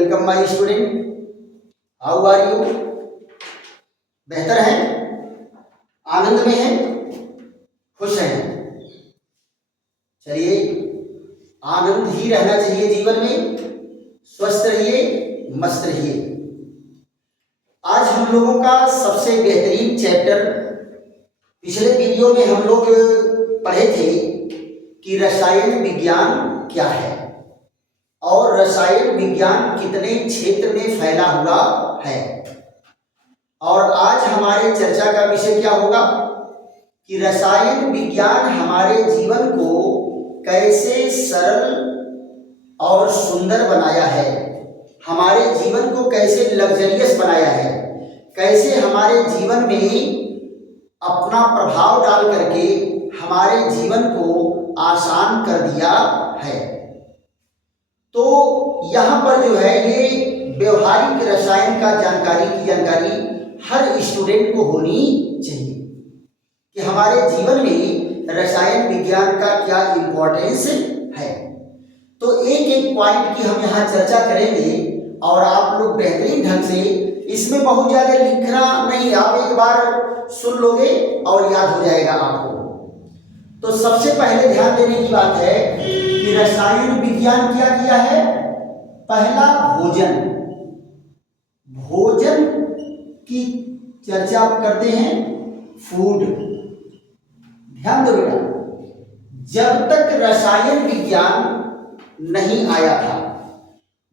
Welcome my student. How are you? बेहतर हैं, आनंद में हैं, खुश हैं? चलिए, आनंद ही रहना चाहिए जीवन में। स्वस्थ रहिए, मस्त रहिए। आज हम लोगों का सबसे बेहतरीन चैप्टर, पिछले वीडियो में हम लोग पढ़े थे कि रसायन विज्ञान क्या है और रसायन विज्ञान कितने क्षेत्र में फैला हुआ है। और आज हमारे चर्चा का विषय क्या होगा कि रसायन विज्ञान हमारे जीवन को कैसे सरल और सुंदर बनाया है, हमारे जीवन को कैसे लग्जरियस बनाया है, कैसे हमारे जीवन में अपना प्रभाव डाल करके हमारे जीवन को आसान कर दिया है। तो यहाँ पर जो है ये व्यवहारिक रसायन का जानकारी हर स्टूडेंट को होनी चाहिए कि हमारे जीवन में रसायन विज्ञान का क्या इम्पोर्टेंस है। तो एक एक पॉइंट की हम यहाँ चर्चा करेंगे और आप लोग बेहतरीन ढंग से, इसमें बहुत ज़्यादा लिखना नहीं, आप एक बार सुन लोगे और याद हो जाएगा आपको। तो सबसे पहले ध्यान देने की बात है कि रसायन विज्ञान क्या किया है। पहला, भोजन की चर्चा करते हैं, फूड। ध्यान दो बेटा, जब तक रसायन विज्ञान नहीं आया था,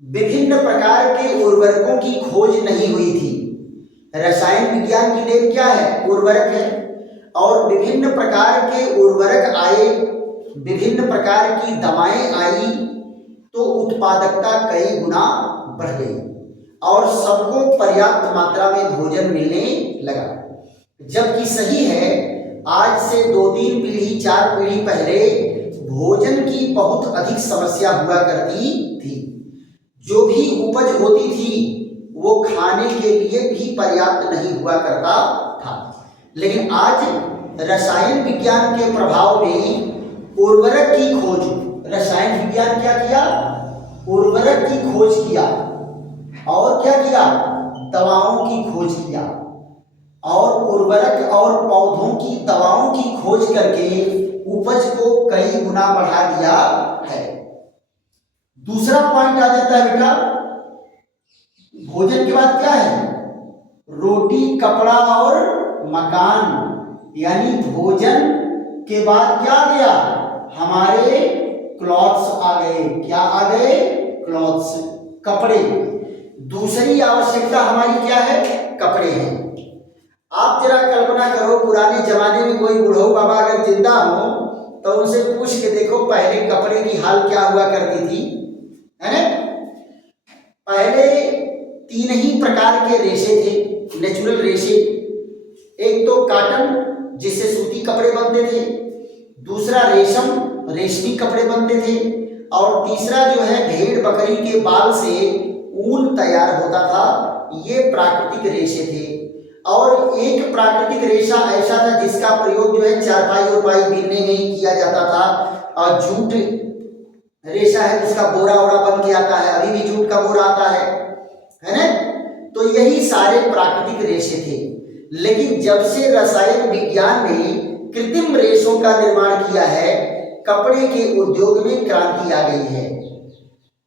विभिन्न प्रकार के उर्वरकों की खोज नहीं हुई थी। रसायन विज्ञान की देन क्या है? उर्वरक है। और विभिन्न प्रकार के उर्वरक आए, विभिन्न प्रकार की दवाएं आई, तो उत्पादकता कई गुना बढ़ गई और सबको पर्याप्त मात्रा में भोजन मिलने लगा। जबकि सही है, आज से 2-3 पीढ़ी 4 पीढ़ी पहले भोजन की बहुत अधिक समस्या हुआ करती थी। जो भी उपज होती थी वो खाने के लिए भी पर्याप्त नहीं हुआ करता था। लेकिन आज रसायन विज्ञान के प्रभाव में उर्वरक की खोज, रसायन विज्ञान क्या किया? उर्वरक की खोज किया और क्या किया? दवाओं की खोज किया और उर्वरक और पौधों की दवाओं की खोज करके उपज को कई गुना बढ़ा दिया है। दूसरा पॉइंट आ जाता है बेटा, भोजन के बाद क्या है? रोटी, कपड़ा और मकान। यानी भोजन के बाद क्या आ गया? हमारे क्लॉथ्स आ गए। क्या आ गए? क्लॉथ्स, कपड़े। दूसरी आवश्यकता हमारी क्या है? कपड़े हैं। आप जरा कल्पना करो, पुराने जमाने में कोई बूढ़ो बाबा अगर जिंदा हो तो उनसे पूछ के देखो पहले कपड़े की हाल क्या हुआ करती थी, है ना? पहले 3 ही प्रकार के रेशे थे, नेचुरल रेशे। एक तो काटन, जिससे सूती कपड़े बनते थे। दूसरा रेशम, रेशमी कपड़े बनते थे। और तीसरा जो है भेड़ बकरी के बाल से ऊन तैयार होता था। ये प्राकृतिक रेशे थे। और एक प्राकृतिक रेशा ऐसा था जिसका प्रयोग जो है चारपाई और पाई बीनने में ही किया जाता था। और जूट रेशा है जिसका बोरा वोरा बन के आता है, अभी भी जूट का बोरा आता है ना? तो यही सारे प्राकृतिक रेशे थे। लेकिन जब से रसायन विज्ञान ने कृत्रिम रेशों का निर्माण किया है, कपड़े के उद्योग में क्रांति आ गई है।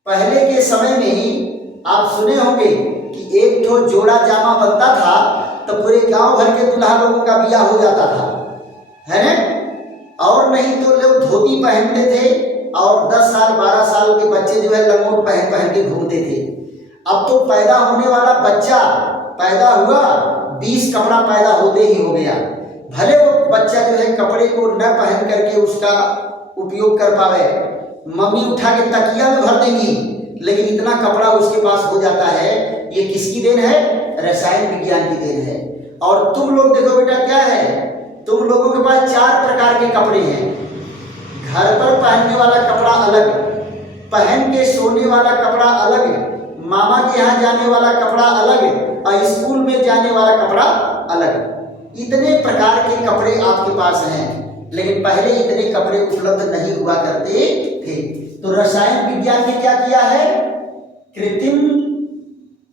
पहले के समय में आप सुने होंगे कि एक ठो जोड़ा जामा बनता था तो पूरे गांव भर के दूल्हा लोगों का ब्याह हो जाता था, है ना? और नहीं तो लोग धोती पहनते थे और 10 साल 12 साल के बच्चे जो है लंगोट पहन के घूमते थे। अब तो पैदा होने वाला बच्चा पैदा हुआ, 20 कपड़ा पैदा होते ही हो गया। भले वो बच्चा जो है कपड़े को न पहन करके उसका उपयोग कर पावे, मम्मी उठा के तकिया में भर देंगी, लेकिन इतना कपड़ा उसके पास हो जाता है। ये किसकी देन है? रसायन विज्ञान की देन है। और तुम लोग देखो बेटा क्या है, तुम लोगों के पास 4 प्रकार के कपड़े हैं। घर पर पहनने वाला कपड़ा अलग, पहन के सोने वाला कपड़ा अलग, मामा के यहाँ जाने वाला कपड़ा अलग और स्कूल में जाने वाला कपड़ा अलग। इतने प्रकार के कपड़े आपके पास हैं, लेकिन पहले इतने कपड़े उपलब्ध नहीं हुआ करते थे। तो रसायन विज्ञान ने क्या किया है? कृत्रिम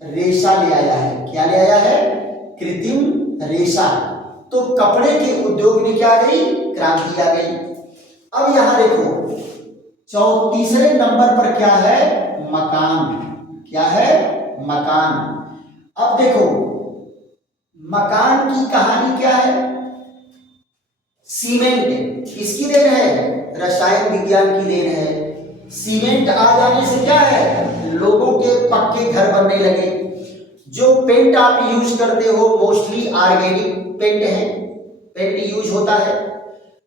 रेशा ले आया है। क्या ले आया है? कृत्रिम रेशा। तो कपड़े के उद्योग में क्या आ गई? क्रांति आ गई। अब यहां देखो तीसरे नंबर पर क्या है? मकान। क्या है? मकान। अब देखो मकान की कहानी क्या है? सीमेंट किसकी देन है? रसायन विज्ञान की देन है। सीमेंट आ जाने से क्या है? लोगों के पक्के घर बनने लगे। जो पेंट आप यूज करते हो मोस्टली ऑर्गेनिक पेंट है, पेंट यूज होता है।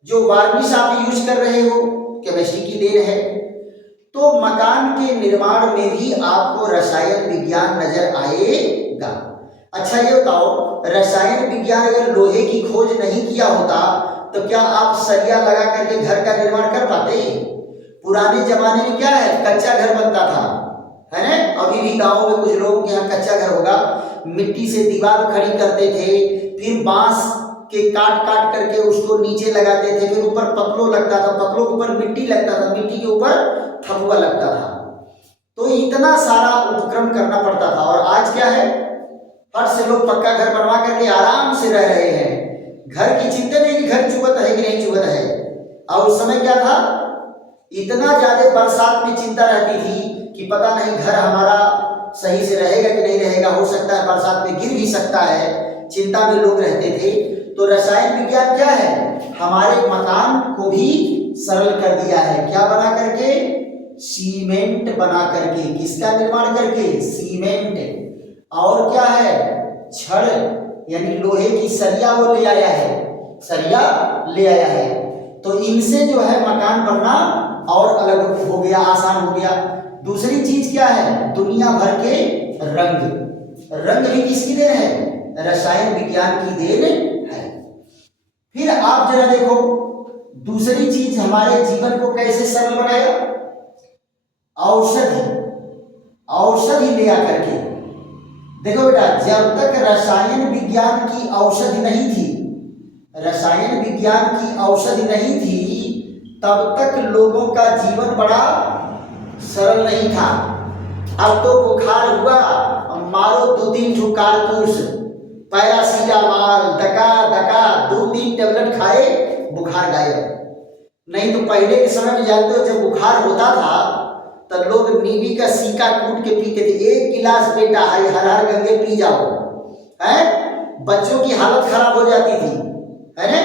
जो वार्निश आप यूज कर रहे हो केमिस्ट्री की देन है। तो मकान के निर्माण में भी आपको रसायन विज्ञान नजर आएगा। अच्छा ये बताओ, रसायन विज्ञान अगर लोहे की खोज नहीं किया होता तो क्या आप सरिया लगा करके घर का निर्माण कर पाते? पुराने जमाने में क्या है? कच्चा घर बनता था, है ना? अभी भी गाँव में कुछ लोगों के यहाँ कच्चा घर होगा, मिट्टी से दीवार खड़ी करते थे, फिर बांस के काट काट करके उसको नीचे लगाते थे, फिर ऊपर पतलो लगता था, पतलों के ऊपर मिट्टी लगता था, मिट्टी के ऊपर थपुआ लगता था। तो इतना सारा उपक्रम करना पड़ता था। और आज क्या है? फट से लोग पक्का घर बनवा करके आराम से रह रहे हैं। घर की चिंता नहीं कि घर चुभत है कि नहीं चुभत है। और उस समय क्या था? इतना ज्यादा बरसात में चिंता रहती थी कि पता नहीं घर हमारा सही से रहेगा कि नहीं रहेगा, हो सकता है बरसात में गिर भी सकता है, चिंता में लोग रहते थे। तो रसायन विज्ञान क्या है? हमारे मकान को भी सरल कर दिया है। क्या बना करके? सीमेंट बना करके। किसका निर्माण करके? सीमेंट। और क्या है? छड़ यानी लोहे की सरिया वो ले आया है, सरिया ले आया है। तो इनसे जो है मकान बनना और अलग हो गया, आसान हो गया। दूसरी चीज क्या है? दुनिया भर के रंग। रंग भी किसकी देन है? रसायन विज्ञान की देन है। फिर आप जरा देखो दूसरी चीज हमारे जीवन को कैसे सरल बनाया? औषधि। औषधि ले आकर के। देखो बेटा, जब तक रसायन विज्ञान की औषधि नहीं थी, रसायन विज्ञान की औषधि नहीं थी, तब तक लोगों का जीवन बड़ा सरल नहीं था। अब तो बुखार हुआ, मारो 2-3 ठो कारतूस, पैरासीटामॉल, दका दका 2-3 टेबलेट खाए, बुखार गायब। नहीं तो पहले के समय में जानते हो जब बुखार होता था तो लोग नींबी का सीका कूट के पीते थे। 1 गिलास बेटा हर हर गंगे पी जाओ, है? बच्चों की हालत खराब हो जाती थी, है ना?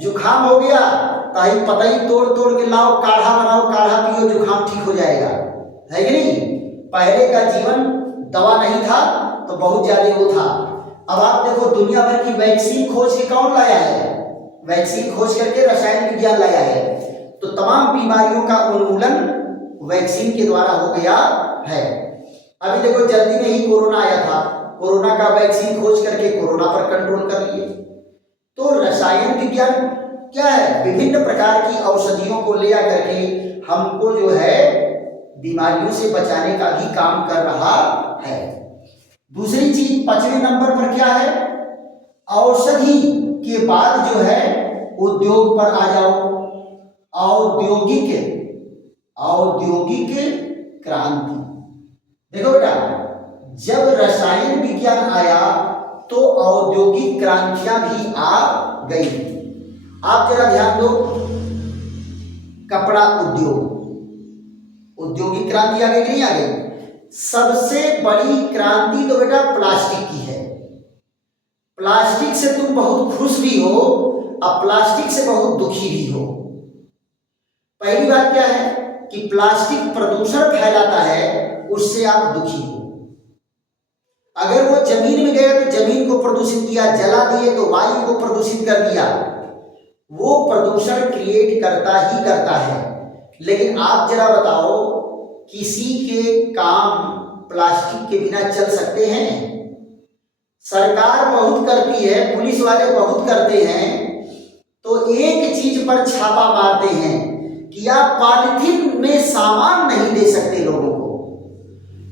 जुखाम हो गया तो पतई तोड़ तोड़ के लाओ, काढ़ा बनाओ, काढ़ा पियो, जुखाम ठीक हो जाएगा, है कि नहीं? पहले का जीवन दवा नहीं था तो बहुत ज्यादा वो था। अब आप देखो दुनिया भर की वैक्सीन खोज के कौन लाया है? वैक्सीन खोज करके रसायन विज्ञान लाया है। तो तमाम बीमारियों का उन्मूलन वैक्सीन के द्वारा हो गया है। अभी देखो जल्दी में ही कोरोना आया था, कोरोना का वैक्सीन खोज करके कोरोना पर कंट्रोल कर लिए। तो रसायन विज्ञान क्या है? विभिन्न प्रकार की औषधियों को ले आकर के हमको जो है बीमारियों से बचाने का भी काम कर रहा है। दूसरी चीज 5वें नंबर पर क्या है? औषधि के बाद जो है उद्योग पर आ जाओ। औद्योगिक क्रांति। देखो बेटा, जब रसायन विज्ञान आया तो औद्योगिक क्रांतियां भी आ गई। आप जरा ध्यान दो, कपड़ा उद्योग, औद्योगिक क्रांति आ गई कि नहीं आ गई? सबसे बड़ी क्रांति तो बेटा प्लास्टिक की है। प्लास्टिक से तुम बहुत खुश भी हो और प्लास्टिक से बहुत दुखी भी हो। पहली बात क्या है कि प्लास्टिक प्रदूषण फैलाता है, उससे आप दुखी हो। अगर वो जमीन में गया तो जमीन को प्रदूषित किया, जला दिए तो वायु को प्रदूषित कर दिया। वो प्रदूषण क्रिएट करता ही करता है। लेकिन आप जरा बताओ, किसी के काम प्लास्टिक के बिना चल सकते हैं? सरकार बहुत करती है, पुलिस वाले बहुत करते हैं, तो एक चीज पर छापा मारते हैं कि आप पॉलिथीन में सामान नहीं दे सकते लोगों को।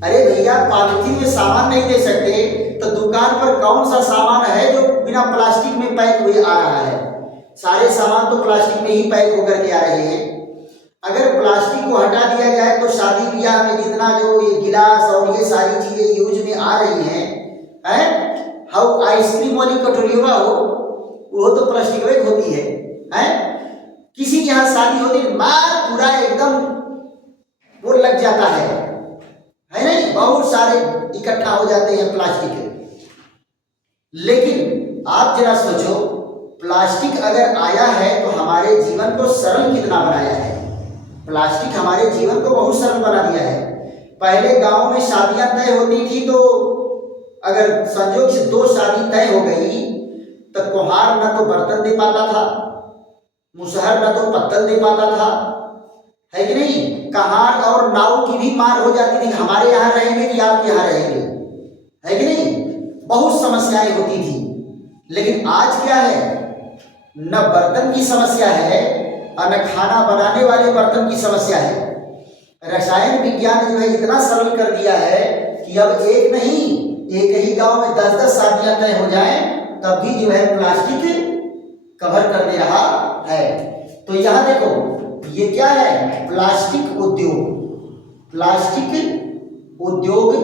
अरे भैया, पॉलिथीन में सामान नहीं दे सकते तो दुकान पर कौन सा सामान है जो बिना प्लास्टिक में पैक हुए आ रहा है? सारे सामान तो प्लास्टिक में ही पैक होकर के आ रहे हैं। अगर प्लास्टिक को हटा दिया जाए तो शादी ब्याह में जितना जो ये गिलास और ये सारी चीजें यूज में आ रही हैं, हाउ आइसक्रीम वाली कटोरियों हो, वो तो प्लास्टिक होती है। किसी के यहाँ शादी होती है, मार पूरा एकदम वो लग जाता है नहीं, बहुत सारे इकट्ठा हो जाते हैं प्लास्टिक के। लेकिन आप जरा सोचो, प्लास्टिक अगर आया है तो हमारे जीवन को सरल कितना बनाया है। प्लास्टिक हमारे जीवन को बहुत सरल बना दिया है। पहले गांव में शादियां तय होती थी तो अगर संयोग से 2 शादी तय हो गई तो कुम्हार न तो बर्तन दे पाता था, मुसहर न तो पत्तल दे पाता था, है कि नहीं। कहार और नाव की भी मार हो जाती थी, हमारे यहाँ रहेंगे कि आपके यहाँ रहेंगे, है कि नहीं। बहुत समस्याएं होती थी। लेकिन आज क्या है, न बर्तन की समस्या है और न खाना बनाने वाले बर्तन की समस्या है। रसायन विज्ञान जो है इतना सरल कर दिया है कि अब एक नहीं, एक ही गांव में 10-10 शादियां तय हो जाएं तब भी जो है प्लास्टिक कवर कर दे रहा है। तो यहां देखो, ये क्या है, प्लास्टिक उद्योग। प्लास्टिक उद्योग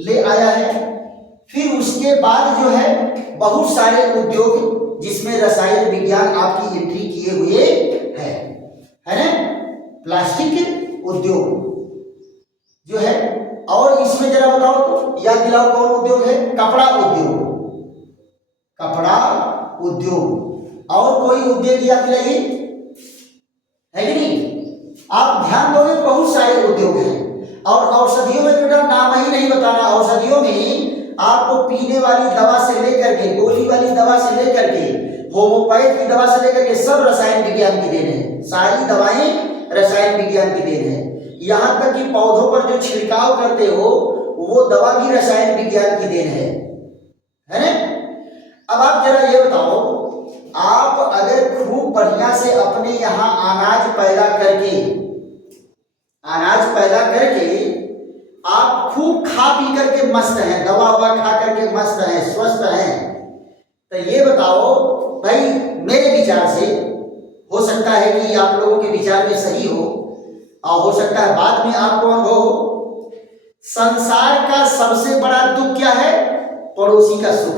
ले आया है। फिर उसके बाद जो है बहुत सारे उद्योग जिसमें रसायन विज्ञान आपकी एंट्री किए हुए है ना। प्लास्टिक उद्योग जो है, और इसमें जरा बताओ तो याद दिलाओ कौन उद्योग है, कपड़ा उद्योग। कपड़ा उद्योग और कोई उद्योग याद दिलाइए, है कि नहीं। आप ध्यान दोगे तो बहुत सारे उद्योग हैं। और औषधियों में बेटा नाम ही नहीं बताना। औषधियों में आपको पीने वाली दवा से लेकर के, गोली वाली दवा से लेकर के, होम्योपैथ की दवा से लेकर के सब रसायन विज्ञान की देन है। सारी दवाएं रसायन विज्ञान की देन है। यहाँ तक कि पौधों पर जो छिड़काव करते हो वो दवा भी रसायन विज्ञान की देन है ना। अब आप जरा ये बताओ, आप अगर खूब बढ़िया से अपने यहाँ अनाज पैदा करके आप खूब खा पी करके मस्त हैं, दवा ववा खा करके मस्त हैं, स्वस्थ हैं, तो ये बताओ भाई, मेरे विचार से हो सकता है कि आप लोगों के विचार में सही हो और हो सकता है बाद में आपको अनुभव हो। संसार का सबसे बड़ा दुख क्या है, पड़ोसी का सुख।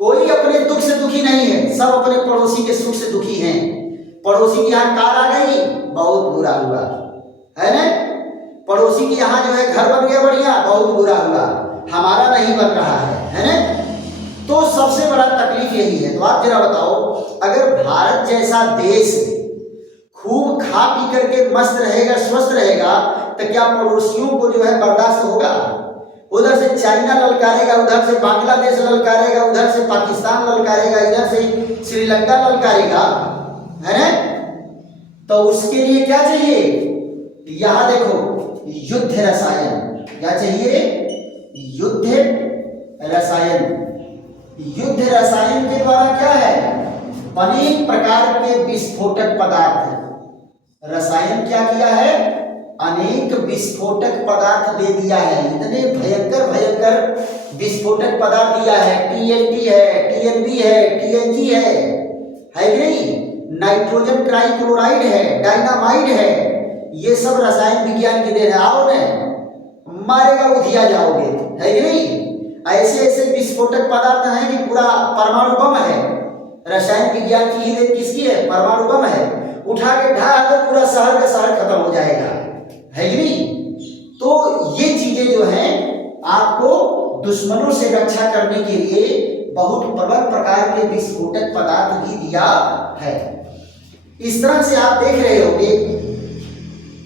कोई अपने दुख से दुखी नहीं है, सब अपने पड़ोसी के सुख से दुखी हैं। पड़ोसी के यहाँ कार आ गई, बहुत बुरा हुआ, है ना। पड़ोसी के यहाँ जो है घर बन गया बढ़िया, बहुत बुरा हुआ, हमारा नहीं बन रहा है ना। तो सबसे बड़ा तकलीफ यही है। तो आप जरा बताओ, अगर भारत जैसा देश खूब खा पी करके मस्त रहेगा, स्वस्थ रहेगा, तो क्या पड़ोसियों को जो है बर्दाश्त होगा। उधर से चाइना ललकारेगा, उधर से बांग्लादेश ललकारेगा, उधर से पाकिस्तान ललकारेगा, इधर से श्रीलंका ललकारेगा, है ना। तो उसके लिए क्या चाहिए, यहां देखो, युद्ध रसायन। क्या चाहिए, युद्ध रसायन। युद्ध रसायन के द्वारा क्या है, अनेक प्रकार के विस्फोटक पदार्थ। रसायन क्या किया है, अनेक विस्फोटक पदार्थ दे दिया है। इतने भयंकर भयंकर विस्फोटक पदार्थ दिया है। TNT है, TNB है, TNG है कि नहीं, नाइट्रोजन ट्राइक्लोराइड है, डायनामाइड है, ये सब रसायन विज्ञान की देन है। आओ ने मारेगा उधिया जाओगे, है कि नहीं। ऐसे ऐसे विस्फोटक पदार्थ हैं कि पूरा परमाणु बम है। रसायन विज्ञान की ही देन किसकी है, परमाणु बम है। उठा के ढा तो पूरा शहर का शहर खत्म हो जाएगा, है कि नहीं। तो ये चीजें जो हैं आपको दुश्मनों से रक्षा करने के लिए बहुत प्रबल प्रकार के विस्फोटक पदार्थ भी दिया है। इस तरह से आप देख रहे होंगे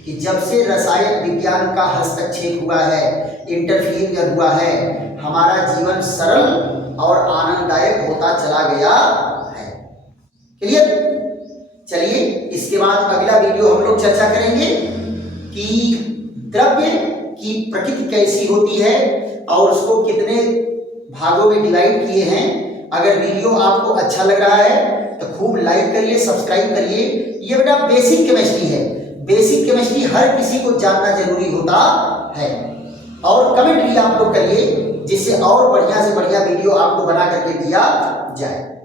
कि जब से रसायन विज्ञान का हस्तक्षेप हुआ है, इंटरफियर हुआ है, हमारा जीवन सरल और आनंददायक होता चला गया है। क्लियर। चलिए, इसके बाद अगला वीडियो हम लोग चर्चा करेंगे कि द्रव्य की प्रकृति कैसी होती है और उसको कितने भागों में डिवाइड किए हैं। अगर वीडियो आपको अच्छा लग रहा है तो खूब लाइक करिए, सब्सक्राइब करिए। ये बेटा बेसिक केमिस्ट्री है। बेसिक केमिस्ट्री हर किसी को जानना जरूरी होता है। और कमेंट भी आप लोग करिए जिससे और बढ़िया से बढ़िया वीडियो आपको बना करके दिया जाए।